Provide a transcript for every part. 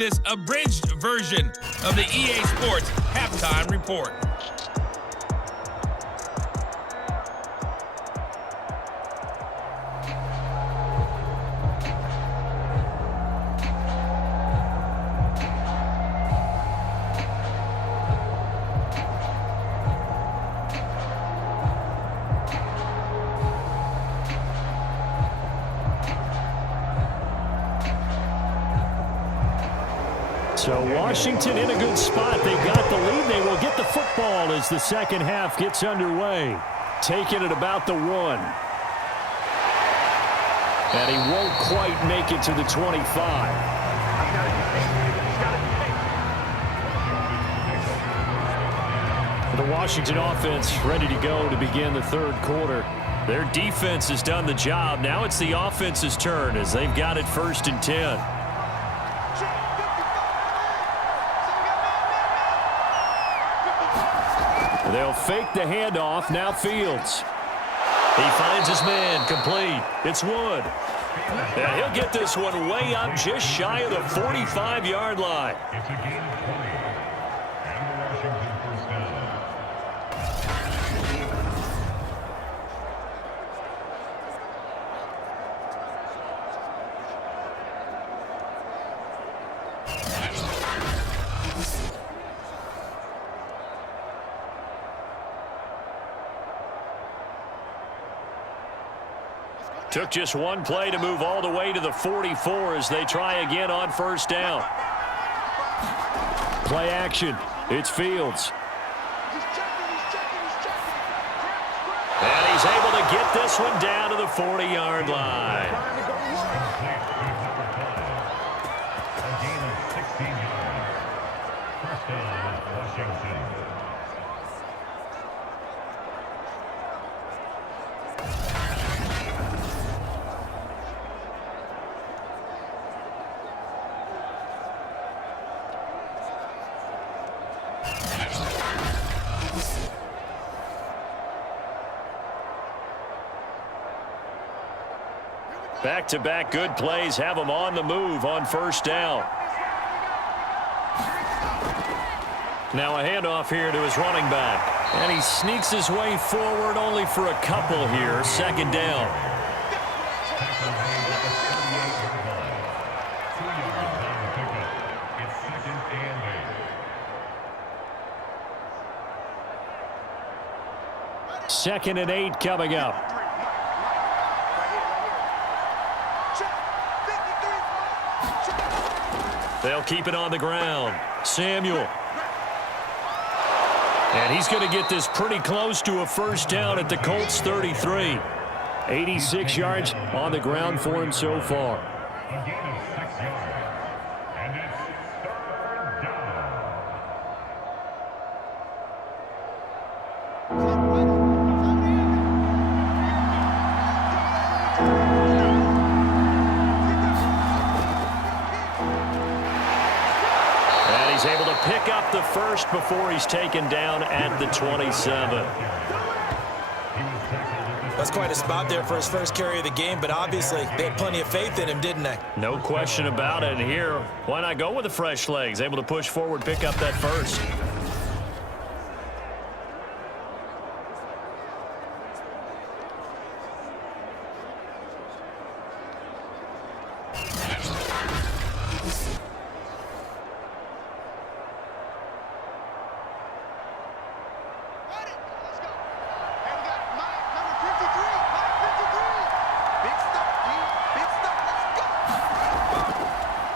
This abridged version of the EA Sports Halftime Report. So Washington in a good spot. They got the lead. They will get the football as the second half gets underway. Taking it about the 1. And he won't quite make it to the 25. The Washington offense ready to go to begin the third quarter. Their defense has done the job. Now it's the offense's turn as they've got it 1st and 10. They'll fake the handoff. Now Fields. He finds his man. Complete. It's Wood. And he'll get this one way up just shy of the 45-yard line. It's a game play. And the Washington first down. Took just one play to move all the way to the 44 as they try again on 1st down. Play action. It's Fields. And he's able to get this one down to the 40-yard line. A gain of 16 yards. First down, Washington. Back-to-back good plays have them on the move on 1st down. Now a handoff here to his running back. And he sneaks his way forward only for a couple here. 2nd down. It's 2nd and 8. 2nd and 8 coming up. They'll keep it on the ground. Samuel. And he's going to get this pretty close to a 1st down at the Colts 33. 86 yards on the ground for him so far. A gain of 6 yards. And it's 3rd down. He's able to pick up the 1st before he's taken down at the 27. That's quite a spot there for his first carry of the game, but obviously they had plenty of faith in him, didn't they? No question about it. And here, why not go with the fresh legs? Able to push forward, pick up that 1st.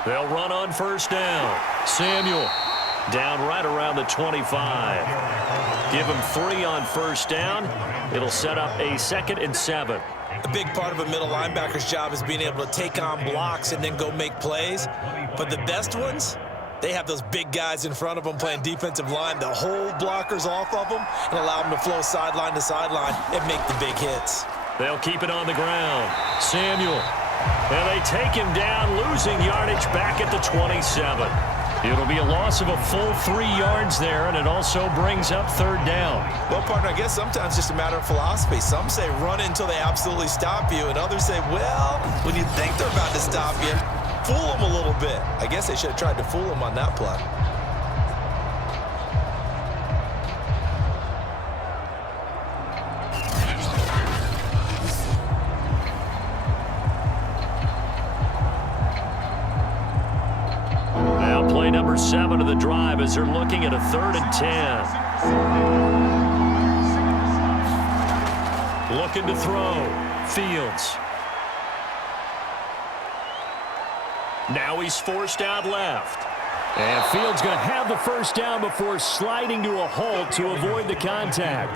They'll run on 1st down. Samuel down right around the 25. Give him 3 on 1st down. It'll set up a 2nd and 7. A big part of a middle linebacker's job is being able to take on blocks and then go make plays. But the best ones, they have those big guys in front of them playing defensive line. They'll hold blockers off of them and allow them to flow sideline to sideline and make the big hits. They'll keep it on the ground. Samuel. And they take him down, losing yardage back at the 27. It'll be a loss of a full 3 yards there, and it also brings up 3rd down. Well, partner, I guess sometimes it's just a matter of philosophy. Some say run until they absolutely stop you, and others say, well, when you think they're about to stop you, fool him a little bit. I guess they should have tried to fool him on that play. Now play number 7 of the drive as they're looking at a 3rd and 10. Looking to throw. Fields. Now he's forced out left. And Fields going to have the first down before sliding to a halt to avoid the contact.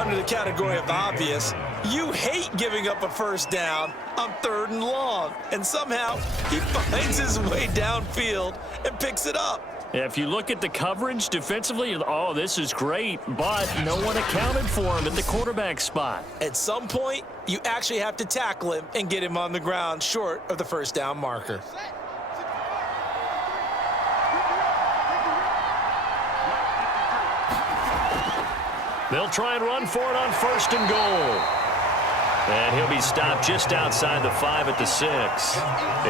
Under the category of obvious, you hate giving up a first down on 3rd and long. And somehow he finds his way downfield and picks it up. If you look at the coverage defensively, oh, this is great, but no one accounted for him at the quarterback spot. At some point, you actually have to tackle him and get him on the ground short of the first down marker. They'll try and run for it on 1st and goal. And he'll be stopped just outside the 5 at the 6.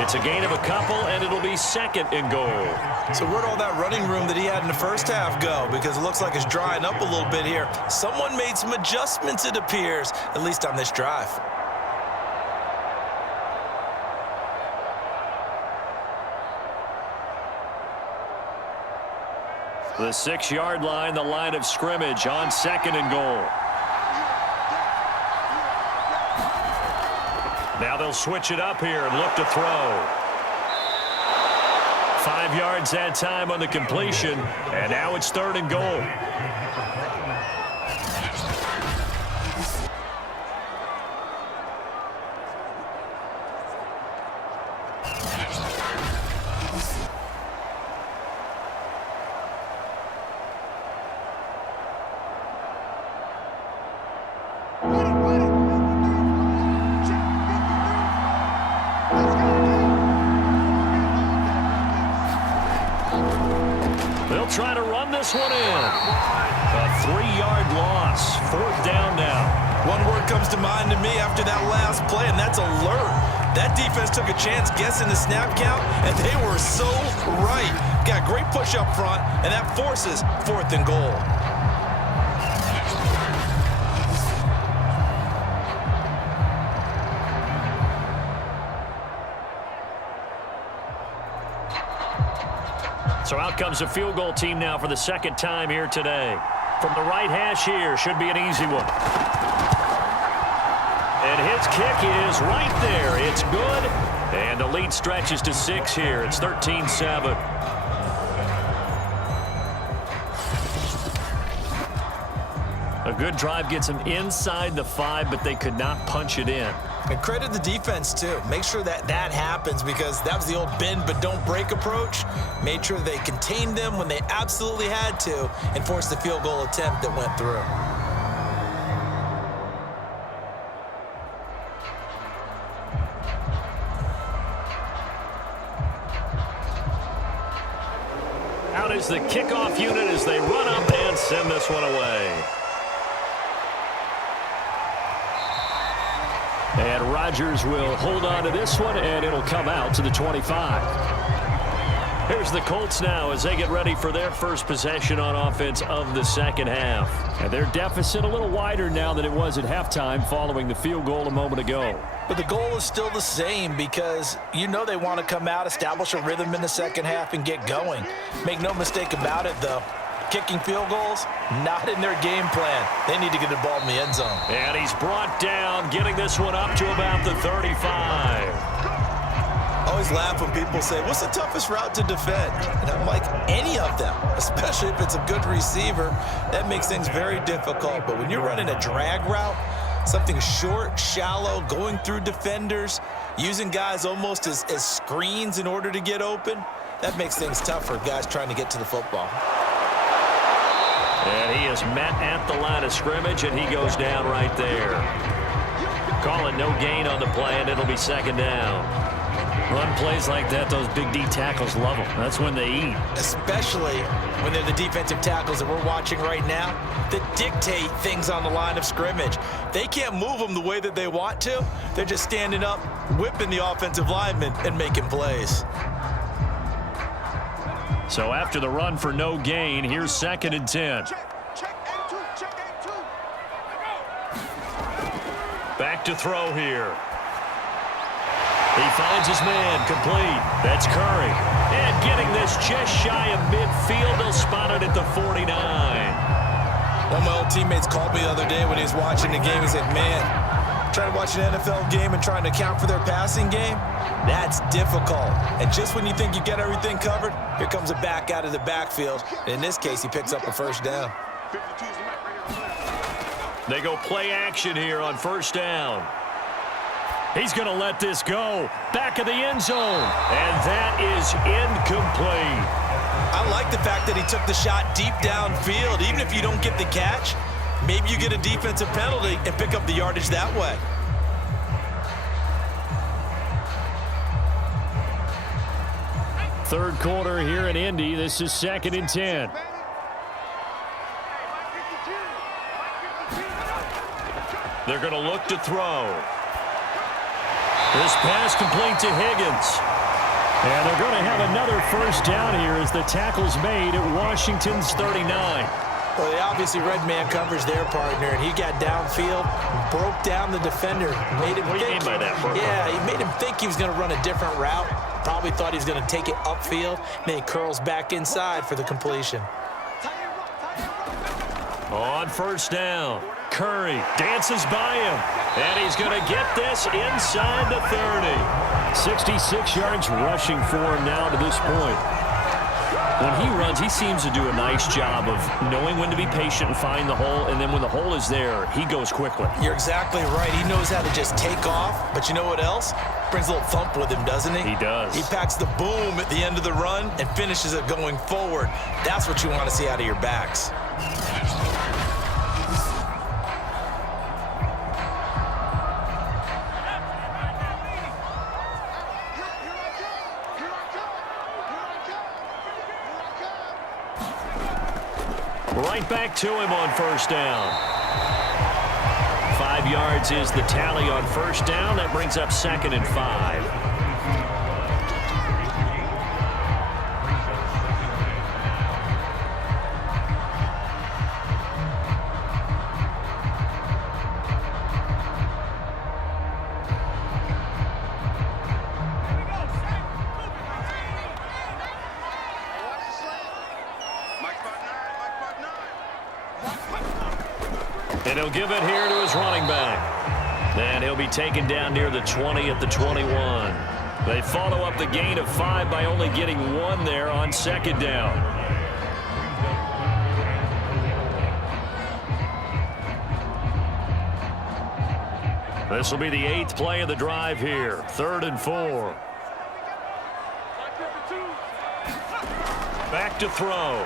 It's a gain of a couple, and it'll be 2nd and goal. So where'd all that running room that he had in the first half go? Because it looks like it's drying up a little bit here. Someone made some adjustments, it appears, at least on this drive. The 6-yard line, the line of scrimmage on 2nd and goal. Now they'll switch it up here and look to throw. 5 yards that time on the completion, and now it's 3rd and goal. Try to run this one in. A 3-yard loss. 4th down now. One word comes to mind to me after that last play, and that's alert. That defense took a chance guessing the snap count, and they were so right. Got great push up front, and that forces 4th and goal. So out comes a field goal team now for the 2nd time here today. From the right hash here, should be an easy one. And his kick is right there. It's good. And the lead stretches to 6 here. It's 13-7. A good drive gets them inside the 5, but they could not punch it in. And credit the defense, too. Make sure that that happens, because that was the old bend but don't break approach. Made sure they contained them when they absolutely had to and forced the field goal attempt that went through. Out is the kickoff unit as they run up and send this one away. And Rodgers will hold on to this one, and it'll come out to the 25. Here's the Colts now as they get ready for their first possession on offense of the 2nd half. And their deficit a little wider now than it was at halftime following the field goal a moment ago. But the goal is still the same, because you know they want to come out, establish a rhythm in the 2nd half, and get going. Make no mistake about it, though. Kicking field goals, not in their game plan. They need to get the ball in the end zone. And he's brought down, getting this one up to about the 35. I always laugh when people say, what's the toughest route to defend? And I'm like, any of them, especially if it's a good receiver. That makes things very difficult. But when you're running a drag route, something short, shallow, going through defenders, using guys almost as screens in order to get open, that makes things tough for guys trying to get to the football. And he is met at the line of scrimmage, and he goes down right there. Calling no gain on the play, and it'll be 2nd down. On plays like that, those big D tackles love them. That's when they eat. Especially when they're the defensive tackles that we're watching right now that dictate things on the line of scrimmage. They can't move them the way that they want to. They're just standing up, whipping the offensive linemen and making plays. So after the run for no gain, here's 2nd and 10. Back to throw here. He finds his man, complete. That's Curry. And getting this just shy of midfield, they'll spot it at the 49. One of my old teammates called me the other day when he was watching the game. He said, man, trying to watch an NFL game and trying to account for their passing game, that's difficult. And just when you think you get everything covered, here comes a back out of the backfield. And in this case, he picks up a first down. They go play action here on 1st down. He's going to let this go. Back of the end zone. And that is incomplete. I like the fact that he took the shot deep downfield. Even if you don't get the catch, maybe you get a defensive penalty and pick up the yardage that way. Third quarter here in Indy. This is 2nd and 10. They're going to look to throw. This pass complete to Higgins. And they're going to have another first down here as the tackle's made at Washington's 39. Well, they obviously read man coverage their partner, and he got downfield, broke down the defender. Made him what do you mean by that, bro? Yeah, he made him think he was going to run a different route. Probably thought he was going to take it upfield. Then he curls back inside for the completion. On 1st down, Curry dances by him, and he's going to get this inside the 30. 66 yards rushing for him now to this point. When he runs, he seems to do a nice job of knowing when to be patient and find the hole, and then when the hole is there, he goes quickly. You're exactly right. He knows how to just take off, but you know what else? Brings a little thump with him, doesn't he? He does. He packs the boom at the end of the run and finishes it going forward. That's what you want to see out of your backs. Right back to him on 1st down. 5 yards is the tally on 1st down. That brings up 2nd and 5. And he'll give it here to his running back. And he'll be taken down near the 20 at the 21. They follow up the gain of 5 by only getting 1 there on 2nd down. This will be the 8th play of the drive here. 3rd and 4. Back to throw.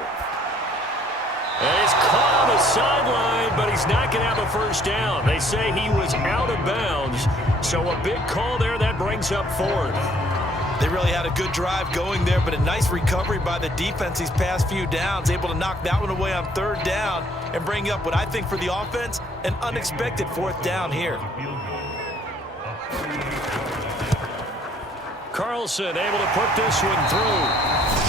And he's caught on the sideline, but he's not going to have a first down. They say he was out of bounds, so a big call there. That brings up 4th. They really had a good drive going there, but a nice recovery by the defense these past few downs, able to knock that one away on 3rd down and bring up what I think for the offense, an unexpected 4th down here. Carlson able to put this one through.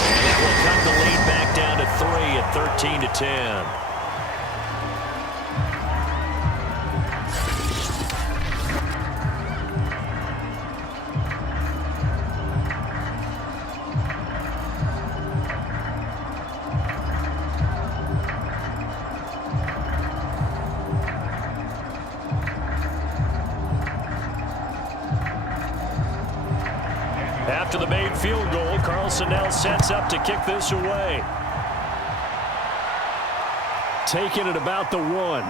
And it will cut the lead back down to 3 at 13-10. After the made field goal, Carlson now sets up to kick this away. Taking it about the 1.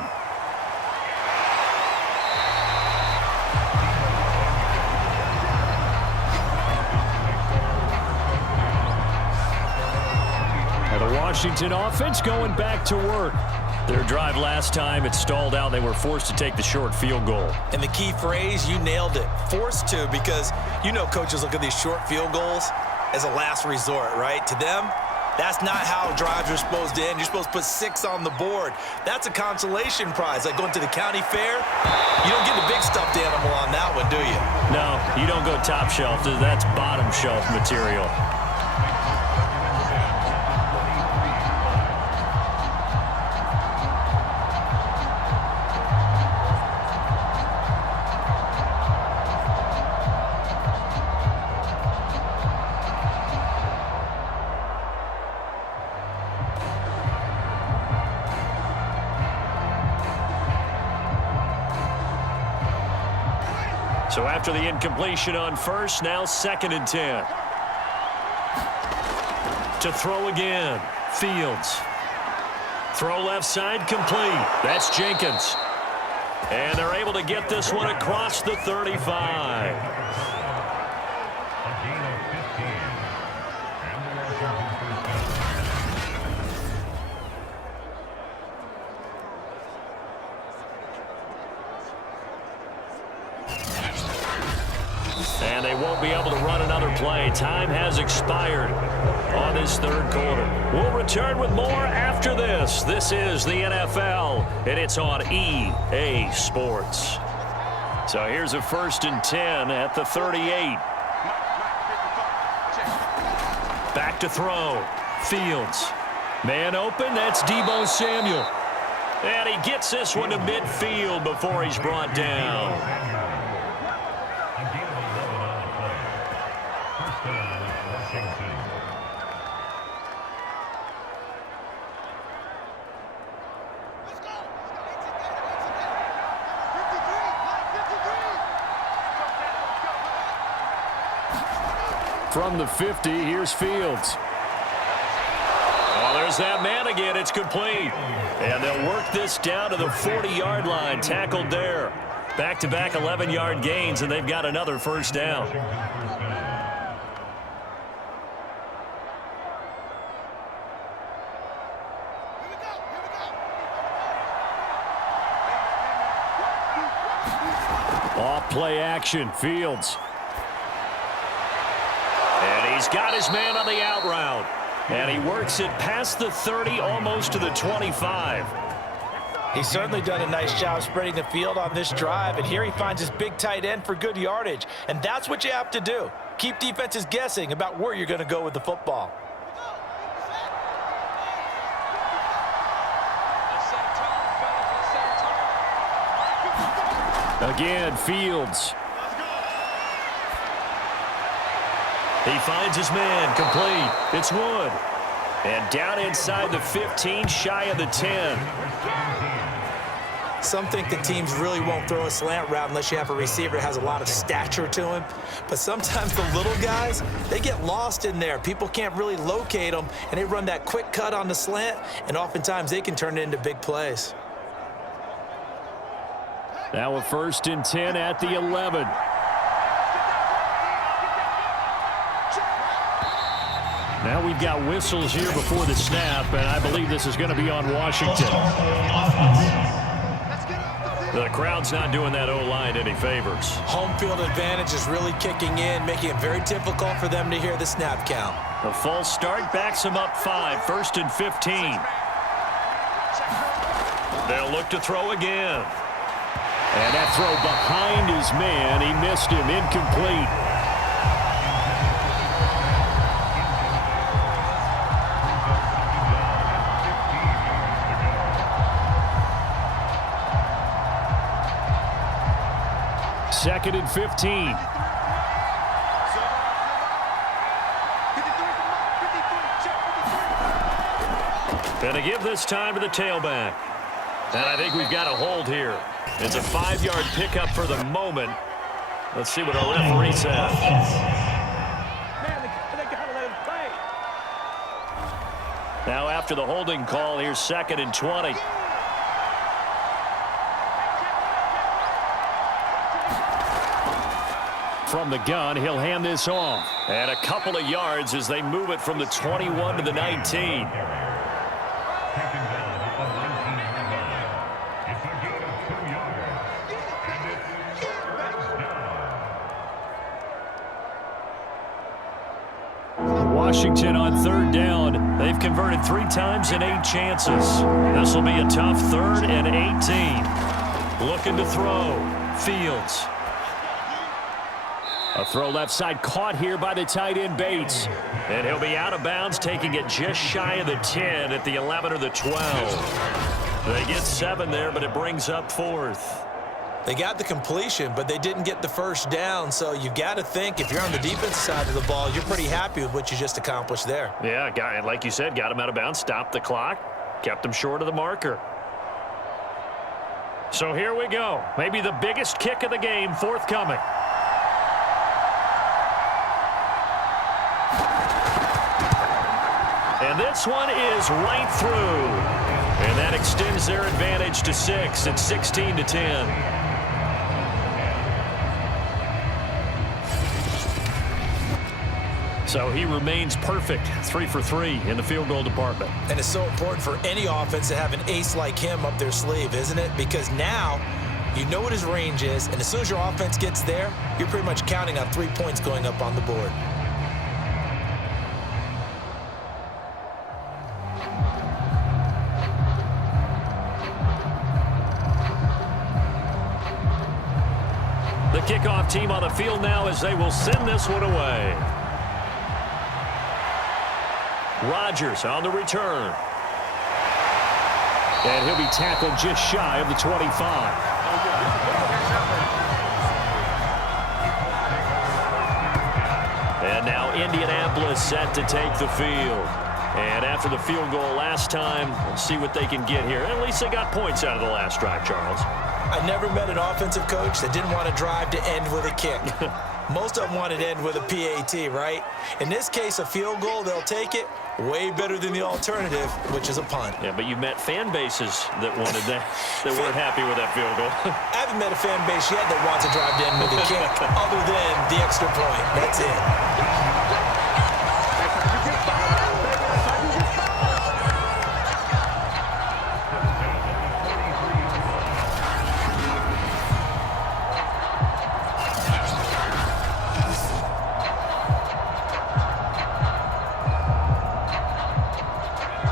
And the Washington offense going back to work. Their drive last time, it stalled out. They were forced to take the short field goal. And the key phrase, you nailed it, forced to, because you know coaches look at these short field goals as a last resort, right? To them, that's not how drives are supposed to end. You're supposed to put 6 on the board. That's a consolation prize. Like going to the county fair, you don't get the big stuffed animal on that one, do you? No, you don't go top shelf. That's bottom shelf material. So after the incompletion on first, now 2nd and 10. To throw again, Fields. Throw left side, complete. That's Jenkins. And they're able to get this one across the 35. And they won't be able to run another play. Time has expired on this 3rd quarter. We'll return with more after this. This is the NFL, and it's on EA Sports. So here's a 1st and 10 at the 38. Back to throw. Fields. Man open. That's Deebo Samuel. And he gets this one to midfield before he's brought down. From the 50, here's Fields. Oh, there's that man again. It's complete. And they'll work this down to the 40-yard line. Tackled there. Back-to-back 11-yard gains, and they've got another 1st down. Off play action, Fields. And he's got his man on the out route. And he works it past the 30, almost to the 25. He's certainly done a nice job spreading the field on this drive, and here he finds his big tight end for good yardage. And that's what you have to do. Keep defenses guessing about where you're going to go with the football. Again, Fields. He finds his man, complete. It's Wood. And down inside the 15, shy of the 10. Some think the teams really won't throw a slant route unless you have a receiver that has a lot of stature to him. But sometimes the little guys, they get lost in there. People can't really locate them, and they run that quick cut on the slant, and oftentimes they can turn it into big plays. Now a 1st and 10 at the 11. Now we've got whistles here before the snap, and I believe this is going to be on Washington. The crowd's not doing that O-line any favors. Home field advantage is really kicking in, making it very difficult for them to hear the snap count. The false start backs them up 5, 1st and 15. They'll look to throw again. And that throw behind his man, he missed him, incomplete. Second and 15. Gonna give this time to the tailback. And I think we've got a hold here. It's a 5-yard pickup for the moment. Let's see what our referee says. Now after the holding call, here's 2nd and 20. From the gun, he'll hand this off. And a couple of yards as they move it from the 21 to the 19. Washington on third down. They've converted 3 times in 8 chances. This will be a tough 3rd and 18. Looking to throw. Fields. A throw left side caught here by the tight end Bates. And he'll be out of bounds, taking it just shy of the 10 at the 11 or the 12. They get 7 there, but it brings up 4th. They got the completion, but they didn't get the first down. So you got to think if you're on the defensive side of the ball, you're pretty happy with what you just accomplished there. Yeah, like you said, got him out of bounds, stopped the clock, kept him short of the marker. So here we go. Maybe the biggest kick of the game forthcoming. And this one is right through. And that extends their advantage to 6. It's 16-10. So he remains perfect, 3 for 3 in the field goal department. And it's so important for any offense to have an ace like him up their sleeve, isn't it? Because now you know what his range is, and as soon as your offense gets there, you're pretty much counting on 3 points going up on the board. The kickoff team on the field now as they will send this one away. Rodgers on the return. And he'll be tackled just shy of the 25. And now Indianapolis set to take the field. And after the field goal last time, we'll see what they can get here. At least they got points out of the last drive, Charles. I never met an offensive coach that didn't want to drive to end with a kick. Most of them wanted to end with a PAT, right? In this case, a field goal, they'll take it. Way better than the alternative, which is a punt. Yeah, but you met fan bases that wanted that, that weren't happy with that field goal. I haven't met a fan base yet that wants to drive to end with a kick, other than the extra point. That's it.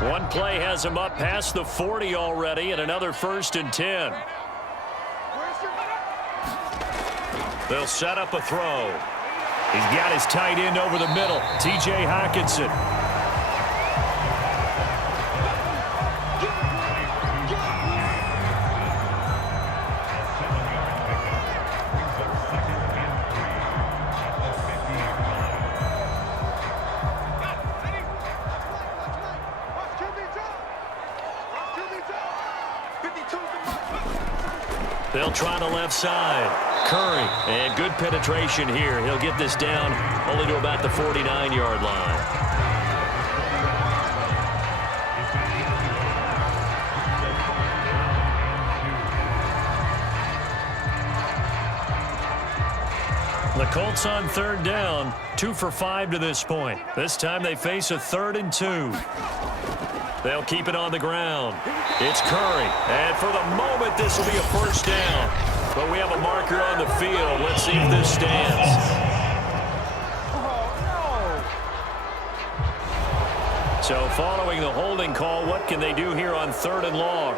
One play has him up past the 40 already, and another 1st and 10. They'll set up a throw. He's got his tight end over the middle, T.J. Hockenson. They'll try the left side. Curry, and good penetration here. He'll get this down only to about the 49-yard line. The Colts on 3rd down, 2 for 5 to this point. This time they face a 3rd and 2. They'll keep it on the ground. It's Curry. And for the moment, this will be a 1st down. But we have a marker on the field. Let's see if this stands. So following the holding call, what can they do here on 3rd and long?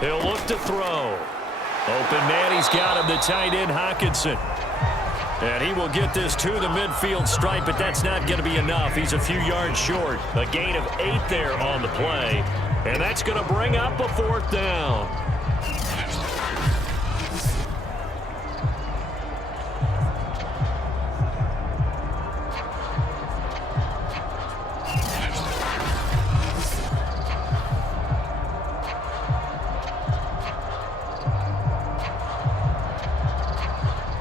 He'll look to throw. Open man, he's got him, the tight end, Hockenson. And he will get this to the midfield stripe, but that's not going to be enough. He's a few yards short. A gain of 8 there on the play. And that's going to bring up a 4th down.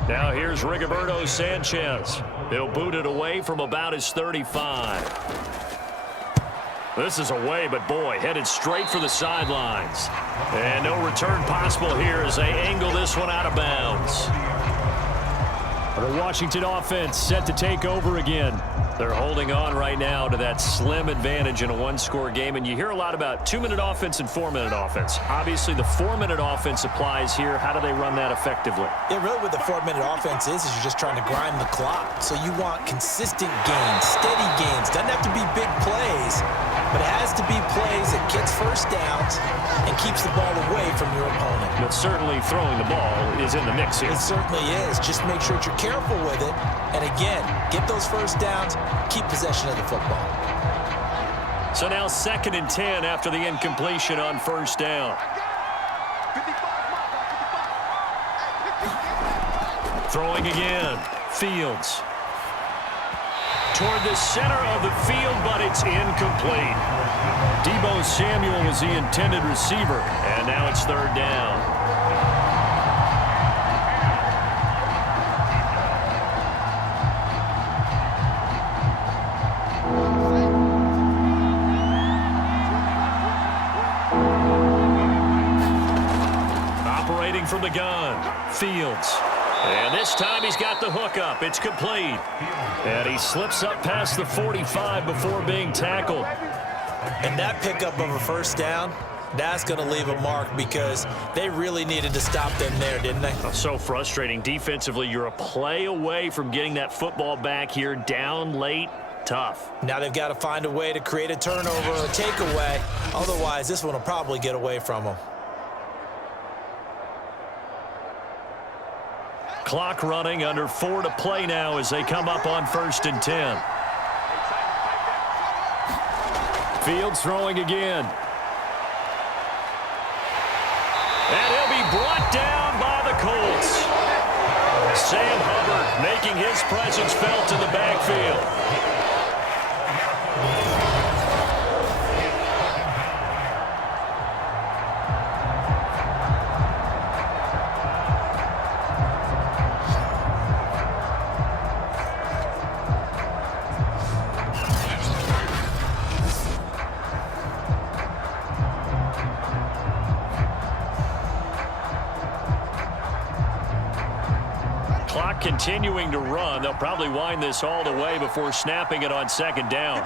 Now here's Rigoberto Sanchez. He'll boot it away from about his 35. This is away, but boy, headed straight for the sidelines. And no return possible here as they angle this one out of bounds. The Washington offense set to take over again. They're holding on right now to that slim advantage in a one-score game, and you hear a lot about 2-minute offense and 4-minute offense. Obviously, the 4-minute offense applies here. How do they run that effectively? Yeah, really what the 4-minute offense is you're just trying to grind the clock. So you want consistent gains, steady gains. Doesn't have to be big plays, but it has to be plays that gets first downs and keeps the ball away from your opponent. But certainly throwing the ball is in the mix here. It certainly is. Just make sure that you're careful with it. And again, get those first downs, keep possession of the football. So now 2nd and 10 after the incompletion on first down. Throwing again. Fields. Toward the center of the field, but it's incomplete. Deebo Samuel was the intended receiver, and now it's 3rd down. From the gun, Fields. And this time he's got the hook up. It's complete. And he slips up past the 45 before being tackled. And that pickup of a first down, that's going to leave a mark because they really needed to stop them there, didn't they? So frustrating. Defensively, you're a play away from getting that football back here, down late. Tough. Now they've got to find a way to create a turnover or a takeaway. Otherwise, this one will probably get away from them. Clock running, under 4 to play now as they come up on 1st and 10. Fields throwing again. And he'll be brought down by the Colts. Sam Hubbard making his presence felt in the backfield. Continuing to run. They'll probably wind this all the way before snapping it on 2nd down.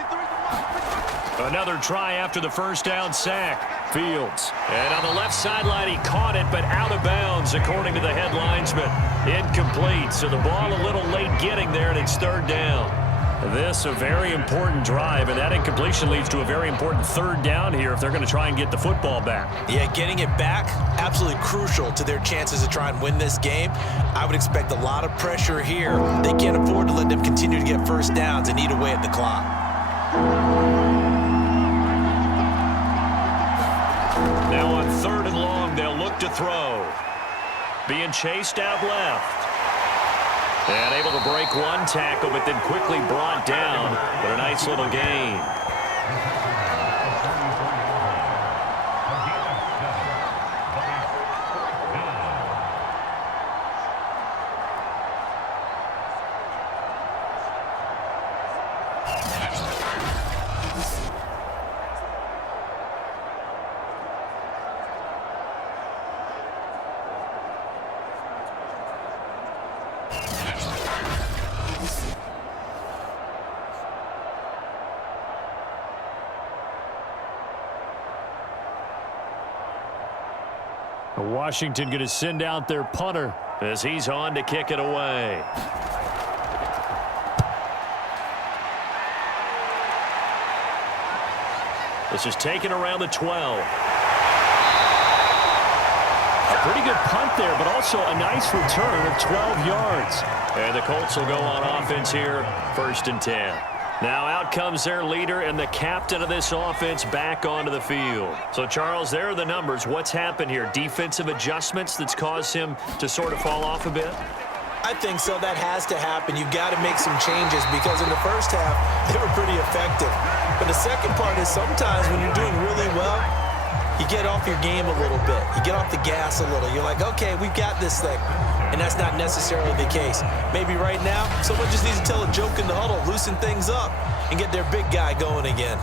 Another try after the first down sack. Fields. And on the left sideline, he caught it, but out of bounds, according to the head linesman. Incomplete. So the ball a little late getting there, and it's 3rd down. This a very important drive, and that incompletion leads to a very important 3rd down here if they're going to try and get the football back. Yeah, getting it back, absolutely crucial to their chances to try and win this game. I would expect a lot of pressure here. They can't afford to let them continue to get first downs and eat away at the clock. Now on 3rd and long, they'll look to throw. Being chased out left. And able to break one tackle, but then quickly brought down. But a nice little gain. Washington going to send out their punter as he's on to kick it away. This is taken around the 12. A pretty good punt there, but also a nice return of 12 yards. And the Colts will go on offense here, 1st and 10. Now out comes their leader and the captain of this offense back onto the field. So, Charles, there are the numbers. What's happened here? Defensive adjustments that's caused him to sort of fall off a bit? I think so. That has to happen. You've got to make some changes because in the first half, they were pretty effective. But the second part is sometimes when you're doing really well, you get off your game a little bit. You get off the gas a little. You're like, okay, we've got this thing. And that's not necessarily the case. Maybe right now, someone just needs to tell a joke in the huddle, loosen things up, and get their big guy going again.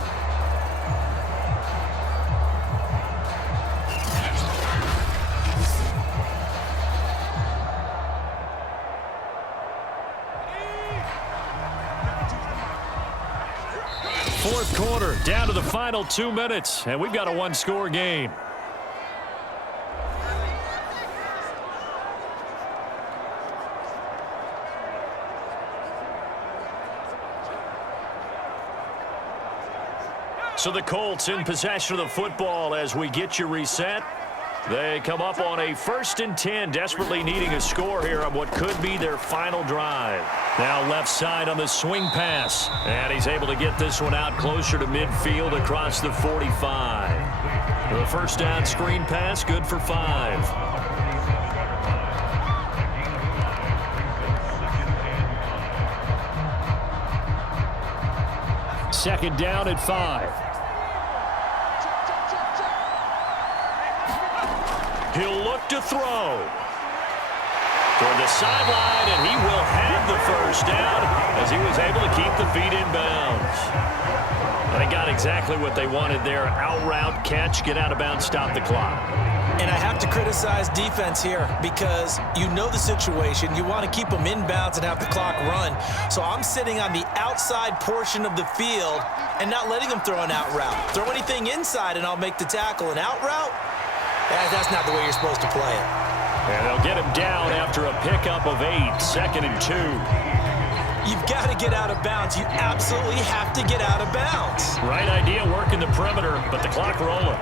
fourth quarter, down to the final 2 minutes, and we've got a one-score game. So the Colts in possession of the football as we get you reset. They come up on a 1st and 10, desperately needing a score here on what could be their final drive. Now left side on the swing pass. And he's able to get this one out closer to midfield across the 45. The first down screen pass, good for 5. Second down at 5. He'll look to throw. Toward the sideline, and he will have the first down as he was able to keep the feet in bounds. They got exactly what they wanted there. Out route, catch, get out of bounds, stop the clock. And I have to criticize defense here because you know the situation. You want to keep them in bounds and have the clock run. So I'm sitting on the outside portion of the field and not letting them throw an out route. Throw anything inside and I'll make the tackle. An out route? That's not the way you're supposed to play it. And they'll get him down after a pickup of 8, 2nd and 2. You've got to get out of bounds. You absolutely have to get out of bounds. Right idea, working the perimeter, but the clock rolling.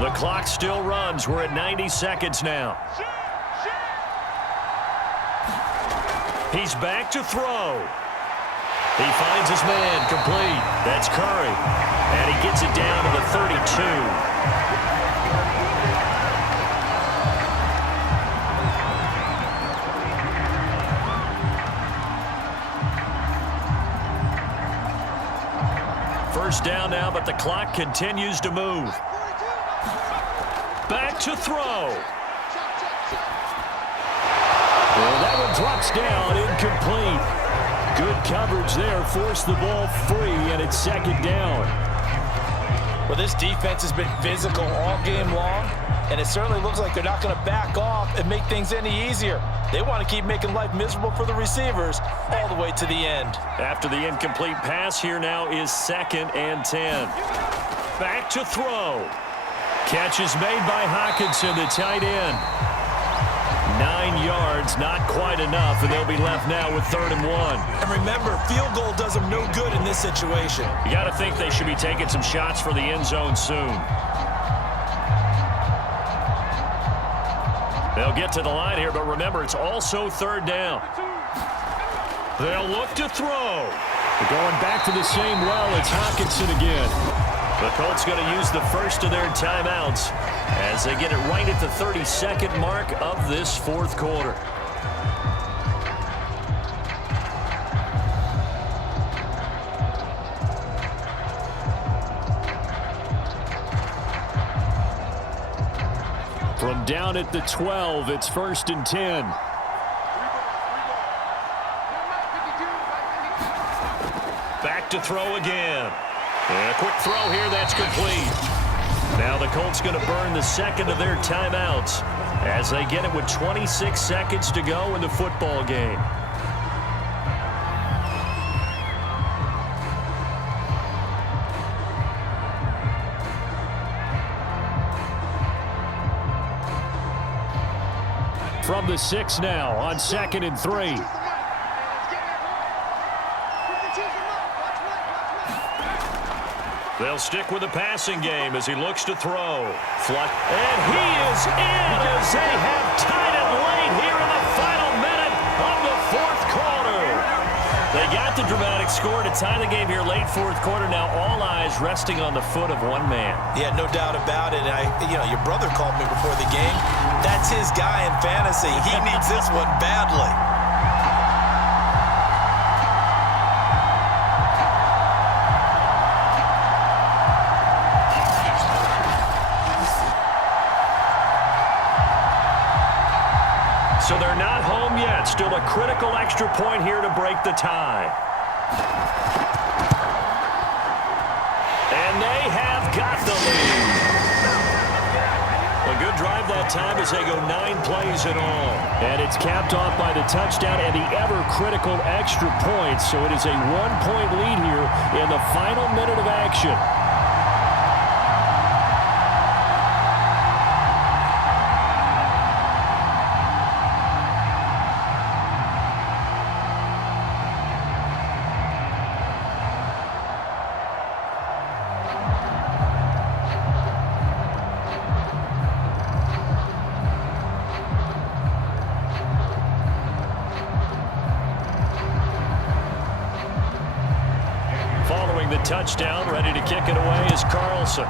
The clock still runs. We're at 90 seconds now. He's back to throw. He finds his man, complete. That's Curry. And he gets it down to the 32. First down now, but the clock continues to move. Back to throw. Well, that one drops down, incomplete. Good coverage there, forced the ball free, and it's second down. Well, this defense has been physical all game long, and it certainly looks like they're not going to back off and make things any easier. They want to keep making life miserable for the receivers all the way to the end. After the incomplete pass, here now is 2nd and 10. Back to throw. Catch is made by Hockenson, the tight end. 9 yards, not quite enough, and they'll be left now with 3rd and 1. And remember, field goal does them no good in this situation. You got to think they should be taking some shots for the end zone soon. They'll get to the line here, but remember, it's also 3rd down. They'll look to throw. They're going back to the same well. It's Hockenson again. The Colts going to use the first of their timeouts as they get it right at the 32nd mark of this fourth quarter. From down at the 12, it's 1st and 10. Back to throw again. And a quick throw here, that's complete. Now the Colts going to burn the second of their timeouts as they get it with 26 seconds to go in the football game. From the 6 now on 2nd and 3. They'll stick with the passing game as he looks to throw. Flush. And he is in as they have tied it late here in the final minute of the fourth quarter. They got the dramatic score to tie the game here late fourth quarter. Now all eyes resting on the foot of one man. Yeah, no doubt about it. Your brother called me before the game. That's his guy in fantasy. He needs this one badly. So they're not home yet. Still a critical extra point here to break the tie. And they have got the lead. A good drive that time as they go 9 plays in all. And it's capped off by the touchdown and the ever-critical extra points. So it is a 1-point lead here in the final minute of action. Following the touchdown, ready to kick it away is Carlson.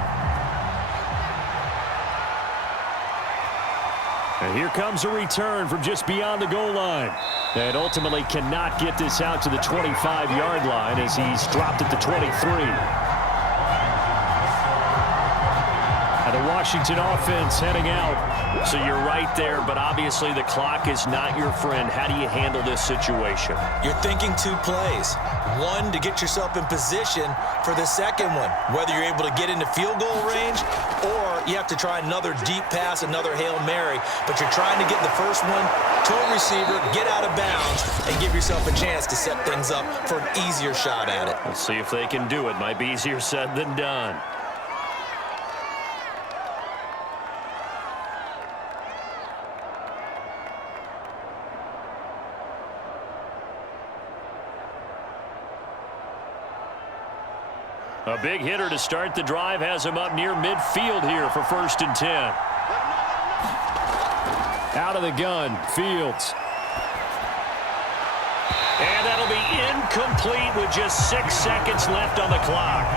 And here comes a return from just beyond the goal line. And ultimately cannot get this out to the 25-yard line as he's dropped at the 23. And the Washington offense heading out. So you're right there, but obviously the clock is not your friend. How do you handle this situation? You're thinking 2 plays. One, to get yourself in position for the second one, whether you're able to get into field goal range or you have to try another deep pass, another Hail Mary, but you're trying to get the first one to a receiver, get out of bounds, and give yourself a chance to set things up for an easier shot at it. Let's see if they can do it. Might be easier said than done. A big hitter to start the drive has him up near midfield here for 1st and 10. Out of the gun, Fields. And that'll be incomplete with just 6 seconds left on the clock.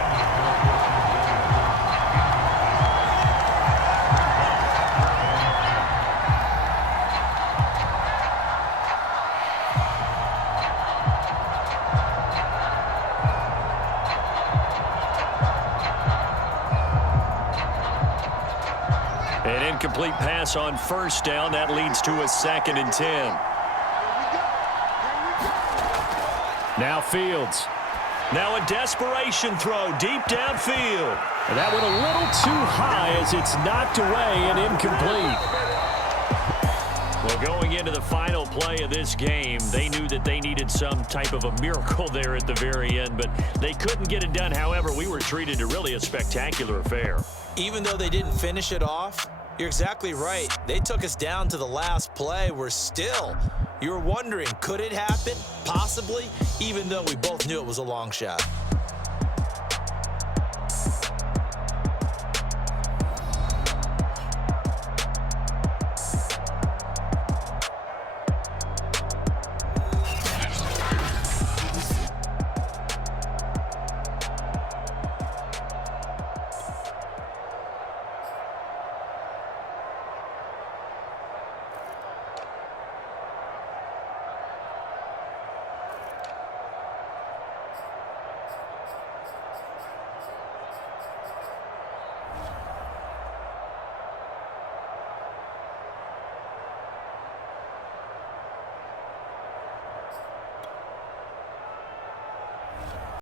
An incomplete pass on 1st down. That leads to a 2nd and 10. Now Fields. Now a desperation throw deep downfield. And that went a little too high as it's knocked away and incomplete. Well, going into the final play of this game, they knew that they needed some type of a miracle there at the very end, but they couldn't get it done. However, we were treated to really a spectacular affair. Even though they didn't finish it off, you're exactly right. They took us down to the last play. You were wondering, could it happen? Possibly, even though we both knew it was a long shot.